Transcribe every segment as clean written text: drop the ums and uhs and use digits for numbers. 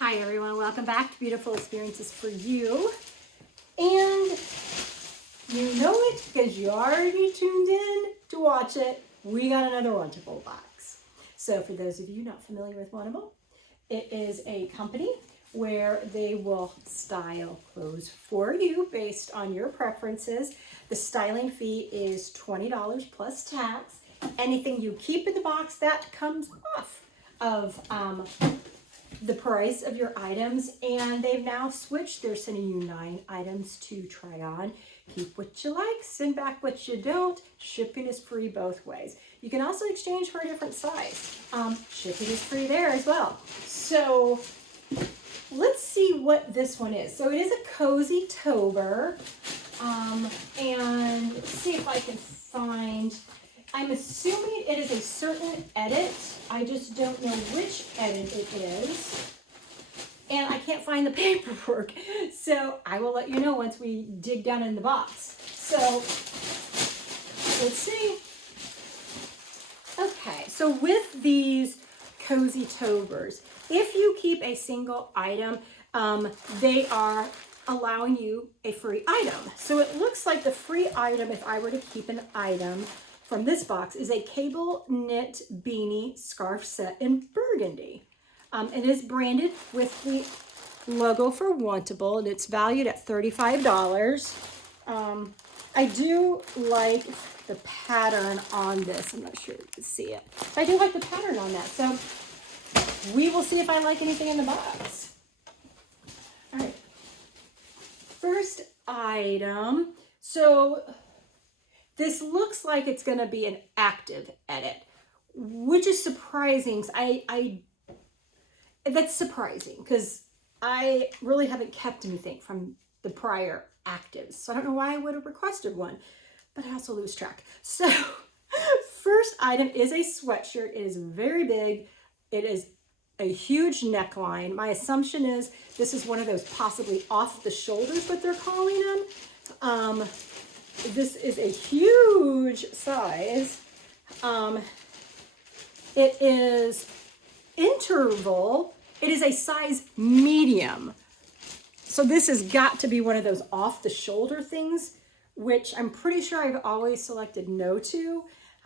Hi everyone, welcome back to Beautiful Experiences for You. And you know it because you already tuned in to watch it. We got another Wantable box. So for those of you not familiar with Wantable, it is a company where they will style clothes for you based on your preferences. The styling fee is $20 plus tax. Anything you keep in the box, that comes off of the price of your items, and they've now switched. They're sending you 9 items to try on. Keep what you like, send back what you don't. Shipping is free both ways. You can also exchange for a different size. Shipping is free there as well. So let's see what this one is. So it is a cozy tober, and let's see if I can find, I'm assuming it is a certain edit. I just don't know which edit it is. And I can't find the paperwork. So I will let you know once we dig down in the box. So let's see. Okay, so with these cozy tobers, if you keep a single item, they are allowing you a free item. So it looks like the free item, if I were to keep an item from this box, is a cable knit beanie scarf set in burgundy. It is branded with the logo for Wantable, and it's valued at $35. I do like the pattern on this. I'm not sure you can see it. But I do like the pattern on that. So we will see if I like anything in the box. All right. First item. So this looks like it's going to be an active edit, which is surprising. That's surprising because I really haven't kept anything from the prior actives. So I don't know why I would have requested one, but I also lose track. So first item is a sweatshirt. It is very big. It is a huge neckline. My assumption is this is one of those possibly off the shoulders, what they're calling them. This is a huge size. It is interval. It is a size medium. So this has got to be one of those off the shoulder things, which I'm pretty sure I've always selected no to.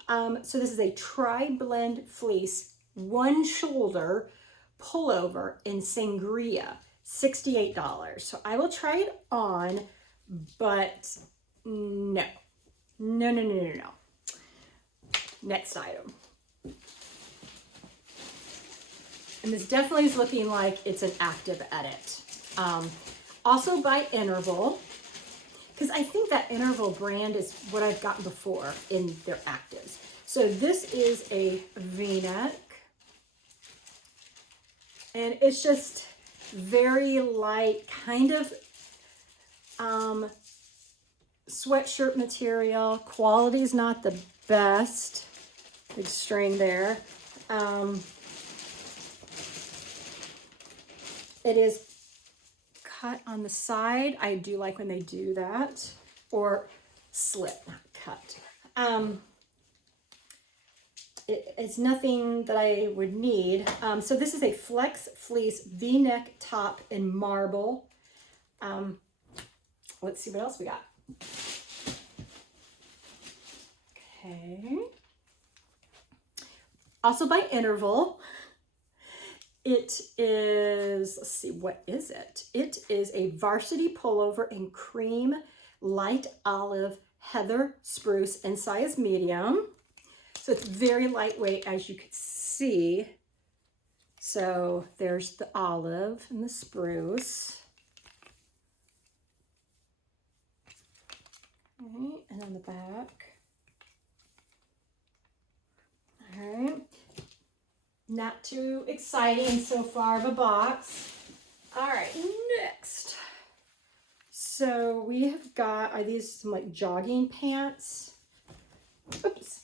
So this is a tri-blend fleece, one shoulder pullover in sangria, $68. So I will try it on, but no. Next item. And this definitely is looking like it's an active edit. Also by Interval, because I think that Interval brand is what I've gotten before in their actives. So this is a V-neck, and it's just very light, kind of sweatshirt material. Quality is not the best. Big string there. It is cut on the side. I do like when they do that, or slit, not cut. It's nothing that I would need. So this is a flex fleece V-neck top in marble. Let's see what else we got. Okay. Also by Interval. It is, let's see, what is it? It is a varsity pullover in cream, light olive, heather, spruce, and size medium. So it's very lightweight, as you can see. So there's the olive and the spruce. Okay, and on the back. All right. Not too exciting so far of a box. All right, next. So we have got, are these some like jogging pants? Oops.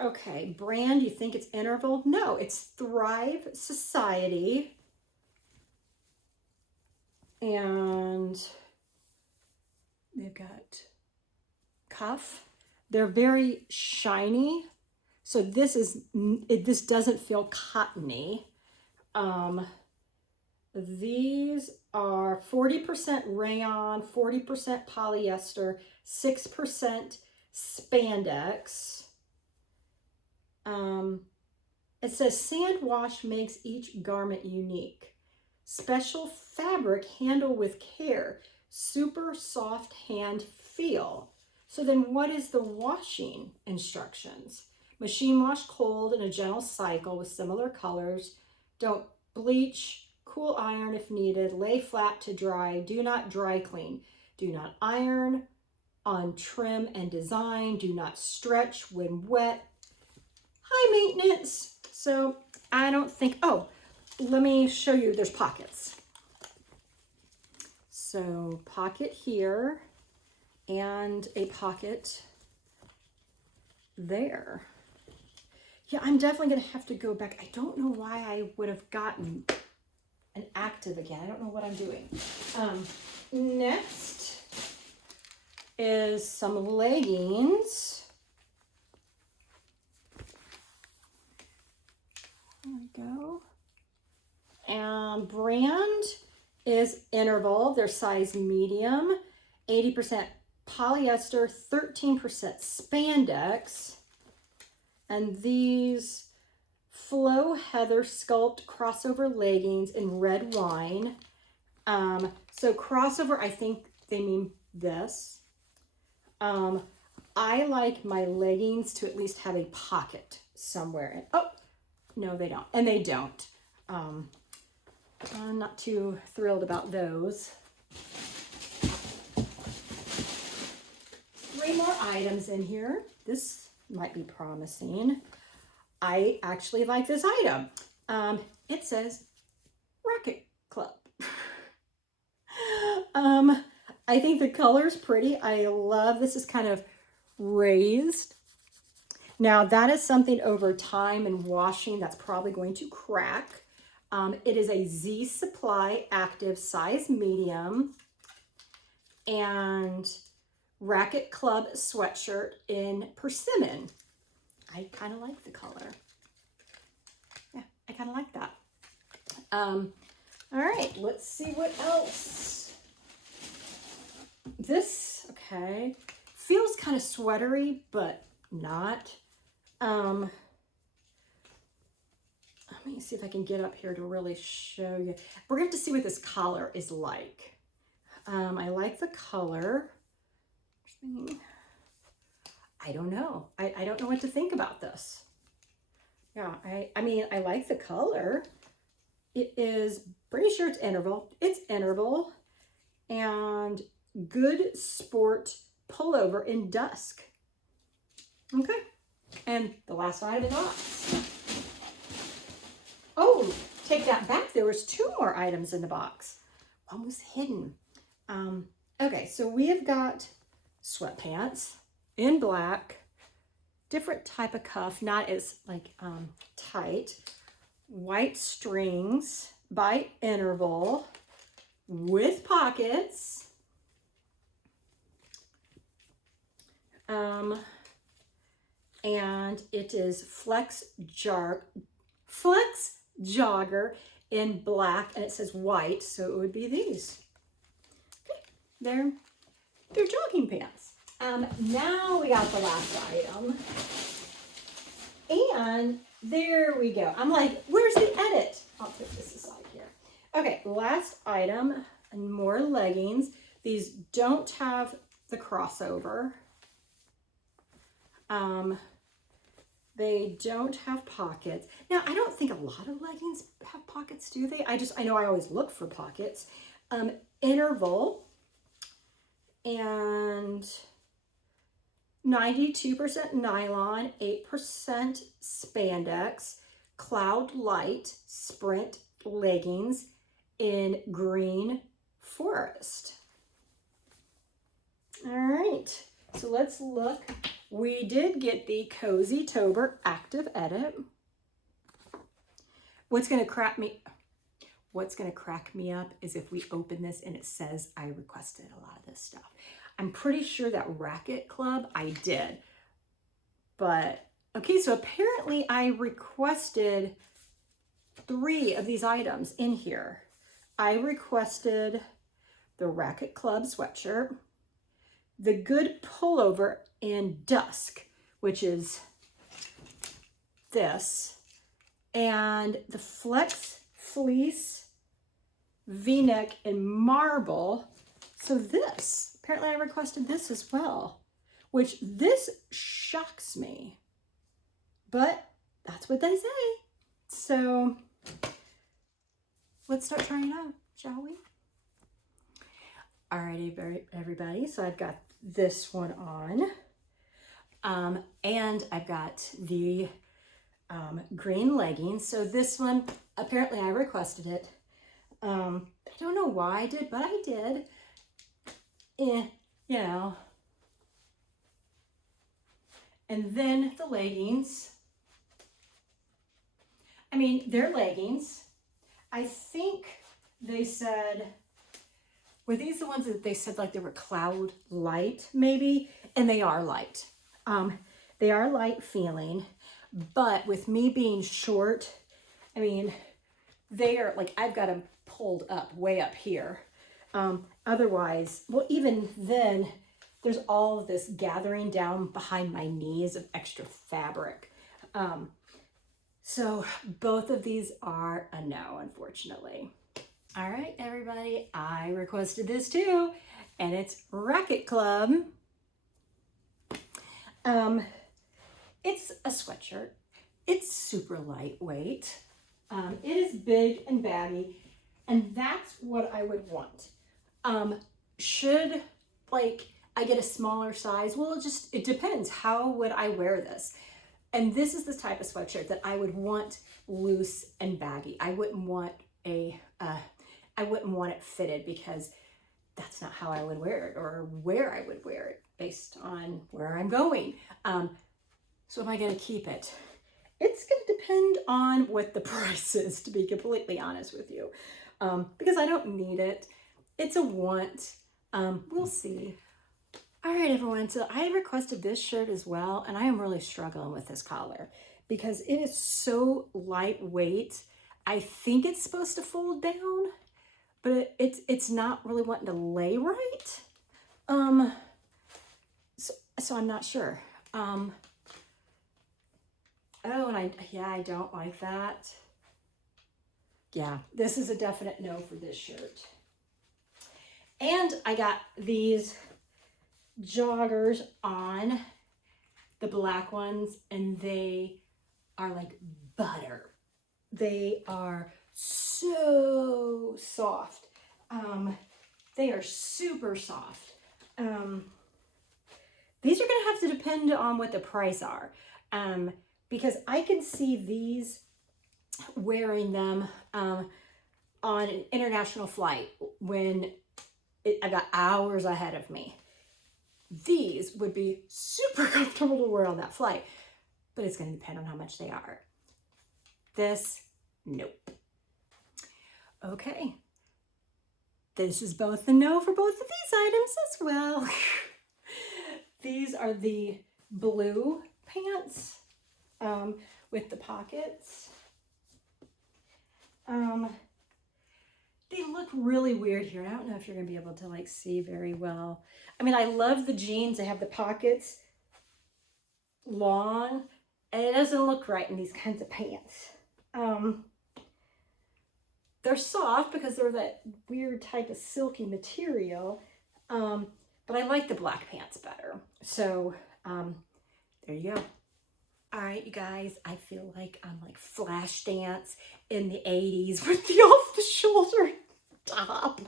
Okay, brand, you think it's Interval? No, it's Thrive Society. And they've got cuff. They're very shiny. So this doesn't feel cottony. These are 40% rayon, 40% polyester, 6% spandex. It says sand wash makes each garment unique. Special fabric, handle with care. Super soft hand feel. So then what is the washing instructions? Machine wash cold in a gentle cycle with similar colors. Don't bleach, cool iron if needed, lay flat to dry, do not dry clean. Do not iron on trim and design, do not stretch when wet. High maintenance. So I don't think, oh, let me show you, there's pockets. So pocket here and a pocket there. Yeah, I'm definitely gonna have to go back. I don't know why I would have gotten an active again. I don't know what I'm doing. Next is some leggings. There we go. And brand is Interval. They're size medium, 80% polyester, 13% spandex. And these Flow Heather Sculpt crossover leggings in red wine. So crossover, I think they mean this. I like my leggings to at least have a pocket somewhere. Oh, no, they don't. And they don't. I'm not too thrilled about those. 3 more items in here. This might be promising. I actually like this item. It says Racket Club. I think the color's pretty. I love, this is kind of raised. Now that is something over time and washing that's probably going to crack. It is a Z Supply Active size medium and Racket Club sweatshirt in persimmon. I kind of like the color. Yeah, I kind of like that. All right, let's see what else. This, okay, feels kind of sweatery, but not. Let me see if I can get up here to really show you. We're going to have to see what this collar is like. I like the color. I don't know. I don't know what to think about this. Yeah, I mean, I like the color. It is, pretty sure it's Interval. It's Interval. And Good Sport pullover in dusk. Okay. And the last item in the box. Oh, take that back. There was 2 more items in the box. One was hidden. Okay, so we have got sweatpants in black, different type of cuff, not as like tight, white strings by Interval with pockets. And it is Flex Jogger in black, and it says white, so it would be these. Okay, they're jogging pants. Now we got the last item. And there we go. I'm like, where's the edit? I'll put this aside here. Okay, last item, and more leggings. These don't have the crossover. They don't have pockets. Now, I don't think a lot of leggings have pockets, do they? I know I always look for pockets. Interval and 92% nylon, 8% spandex, Cloud Light sprint leggings in green forest. All right, so let's look. We did get the Cozy Tober Active Edit. What's gonna crack me up is if we open this and it says I requested a lot of this stuff. I'm pretty sure that Racket Club I did, but okay, so apparently I requested 3 of these items in here. I requested the Racket Club sweatshirt, the Good Pullover in Dusk, which is this, and the Flex Fleece V-neck in Marble. So this, apparently I requested this as well, which this shocks me, but that's what they say. So let's start trying it out, shall we? Alrighty, everybody, so I've got this one on, and I've got the green leggings. So this one, apparently I requested it. I don't know why I did, but I did. You know. And then the leggings. I mean, they're leggings. I think they said, were these the ones that they said like they were cloud light maybe? And they are light. They are light feeling, but with me being short, I mean, they are like, I've got them pulled up way up here. Otherwise, well, even then there's all of this gathering down behind my knees of extra fabric. So both of these are a no, unfortunately. All right, everybody, I requested this too, and it's Racket Club. It's a sweatshirt. It's super lightweight. It is big and baggy, and that's what I would want. Should like I get a smaller size? Well, it depends. How would I wear this? And this is the type of sweatshirt that I would want loose and baggy. I wouldn't want it fitted, because that's not how I would wear it or where I would wear it based on where I'm going. So am I going to keep it? It's going to depend on what the price is, to be completely honest with you, because I don't need it. It's a want. We'll see. All right, everyone, so I requested this shirt as well, and I am really struggling with this collar because it is so lightweight. I think it's supposed to fold down, but it's not really wanting to lay right. So I'm not sure. Oh, and I don't like that. Yeah, this is a definite no for this shirt. And I got these joggers on, the black ones, and they are like butter. They are so soft. They are super soft. These are gonna have to depend on what the price are, because I can see these wearing them on an international flight when I got hours ahead of me. These would be super comfortable to wear on that flight, but it's going to depend on how much they are. This, nope. Okay. This is both a no for both of these items as well. These are the blue pants with the pockets. They look really weird here. I don't know if you're going to be able to like see very well. I mean, I love the jeans. They have the pockets long, and it doesn't look right in these kinds of pants. They're soft because they're that weird type of silky material, but I like the black pants better. So there you go. All right, you guys, I feel like I'm like Flashdance in the 80s with the off-the-shoulder top.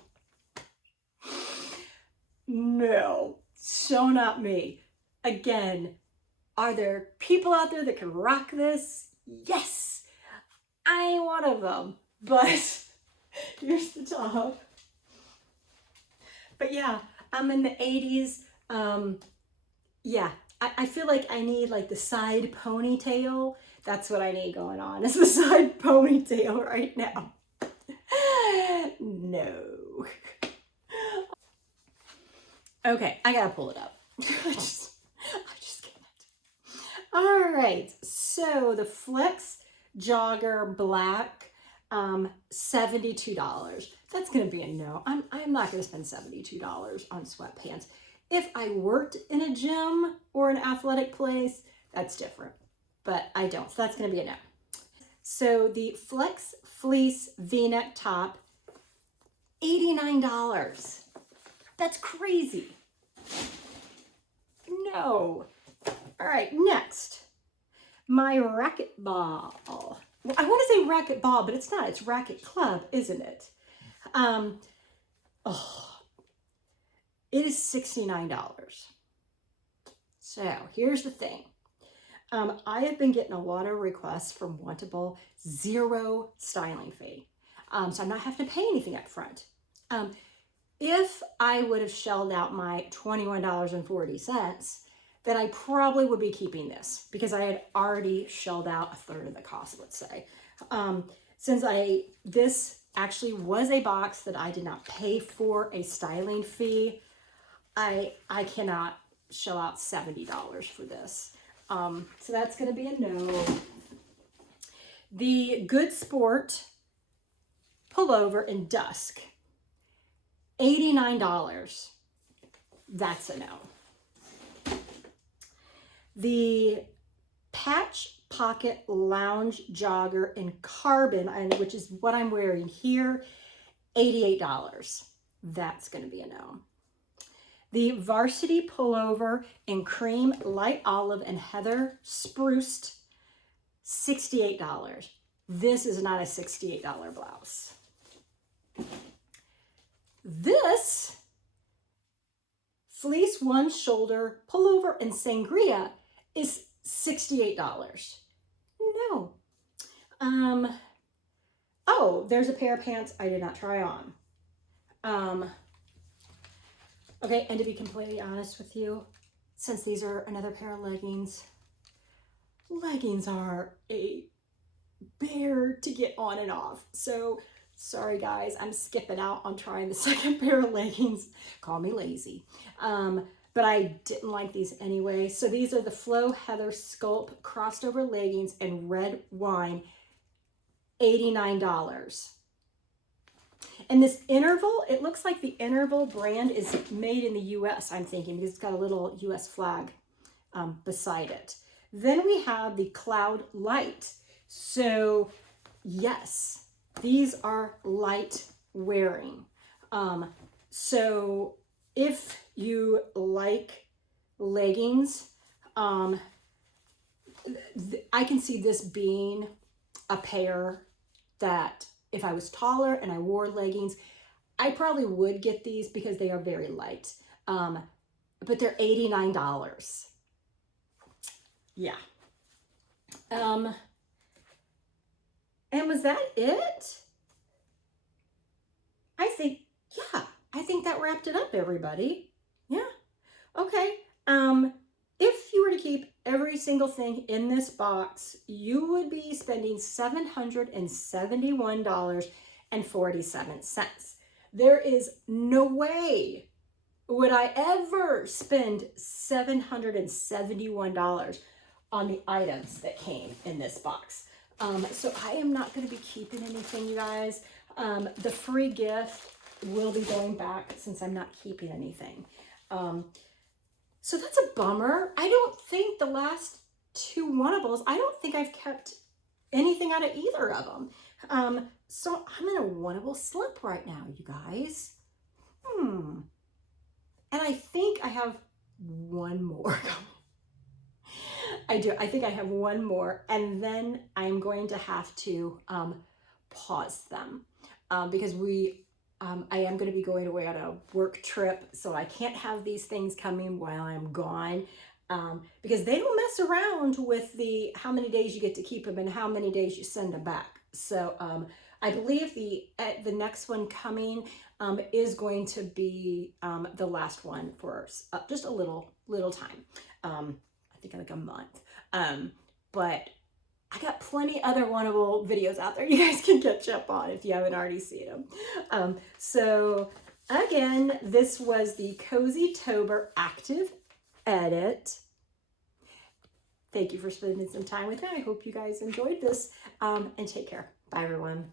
No, so not me. Again, are there people out there that can rock this? Yes, I ain't one of them, but here's the top. But yeah, I'm in the 80s. Yeah, I feel like I need like the side ponytail. That's what I need going on, is the side ponytail right now. No. Okay, I gotta pull it up. I just can't. All right, so the Flex Jogger Black. $72. That's going to be a no. I'm not going to spend $72 on sweatpants. If I worked in a gym or an athletic place, that's different, but I don't. So that's going to be a no. So the Flex Fleece V-neck top, $89. That's crazy. No. All right, next. My racket ball. Well, I want to say racket ball, but it's not. It's racket club, isn't it? It is $69. So here's the thing. I have been getting a lot of requests from Wantable, 0 styling fee. So I'm not having to pay anything up front. If I would have shelled out my $21.40, then I probably would be keeping this because I had already shelled out a third of the cost, let's say. Since this actually was a box that I did not pay for a styling fee, I cannot shell out $70 for this. So that's going to be a no. The Good Sport pullover in dusk, $89. That's a no. The patch pocket lounge jogger in carbon, which is what I'm wearing here, $88. That's going to be a no. The varsity pullover in cream, light olive, and heather spruced, $68. This is not a $68 blouse. This fleece one shoulder pullover in sangria is $68. No. Oh, there's a pair of pants I did not try on. Okay, and to be completely honest with you, since these are another pair of leggings are a bear to get on and off. So sorry guys, I'm skipping out on trying the second pair of leggings. Call me lazy. But I didn't like these anyway. So these are the Flow Heather Sculpt crossed over leggings in red wine, $89. And this Interval, it looks like the Interval brand is made in the US, I'm thinking, because it's got a little US flag beside it. Then we have the Cloud Light. So yes, these are light wearing. So if you like leggings, I can see this being a pair that if I was taller and I wore leggings, I probably would get these because they are very light. But they're $89. Yeah. And was that it? I think that wrapped it up, everybody. Yeah. Okay. If you were to keep every single thing in this box, you would be spending $771.47. There is no way would I ever spend $771 on the items that came in this box. So I am not going to be keeping anything, you guys. The free gift will be going back since I'm not keeping anything. So that's a bummer. I don't think the last two Wantables, I don't think I've kept anything out of either of them. So I'm in a Wantable slip right now, you guys. And I think I have one more coming. I do. I think I have one more, and then I'm going to have to pause them because I am going to be going away on a work trip, so I can't have these things coming while I'm gone because they don't mess around with the how many days you get to keep them and how many days you send them back. So I believe the next one coming is going to be the last one for just a little time. I think like a month. But I got plenty other Wantable videos out there you guys can catch up on if you haven't already seen them. So again, this was the Cozy Tober Active Edit. Thank you for spending some time with me. I hope you guys enjoyed this and take care. Bye everyone.